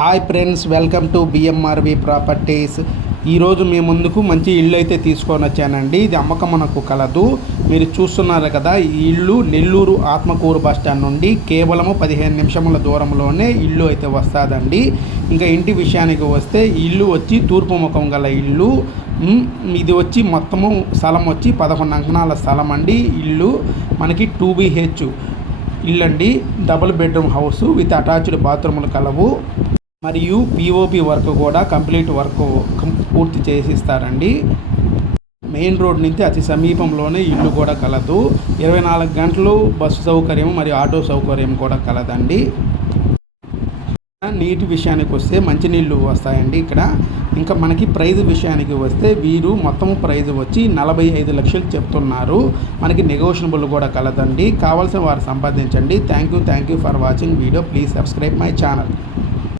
Hi friends welcome to BMRV properties. ఈరోజు మీ ముందుకు మంచి ఇల్లు అయితే తీసుకొని వచ్చానండి. ఇది అమ్మకం మనకు కలదు. మీరు చూస్తున్నారు కదా ఈ ఇల్లు నెల్లూరు ఆత్మకూరు బస్ స్టాండ్ నుండి కేవలము పదిహేను నిమిషముల దూరంలోనే ఇల్లు అయితే వస్తుందండి. ఇంకా ఇంటి విషయానికి వస్తే ఇల్లు వచ్చి తూర్పు ముఖం గల ఇల్లు. ఇది వచ్చి మొత్తము స్థలం వచ్చి పదకొండు అంకణాల స్థలం అండి ఇల్లు మనకి టూ బీహెచ్ ఇల్లు అండి double bedroom house with attached బాత్రూములు కలవు. మరియు పిఓపి వర్క్ కూడా కంప్లీట్ వర్క్ పూర్తి చేసిస్తారండి. మెయిన్ రోడ్ నుంచి అతి సమీపంలోనే ఇల్లు కూడా కలదు. ఇరవై నాలుగు గంటలు బస్సు సౌకర్యం మరియు ఆటో సౌకర్యం కూడా కలదండి. నీటి విషయానికి వస్తే మంచినీళ్ళు వస్తాయండి ఇక్కడ. ఇంకా మనకి ప్రైజ్ విషయానికి వస్తే వీరు మొత్తం ప్రైజ్ వచ్చి నలభై ఐదు లక్షలు చెప్తున్నారు. మనకి నెగోషియబుల్ కూడా కలదండి. కావాల్సిన వారు సంపాదించండి thank you thank you for watching video. Please subscribe my channel.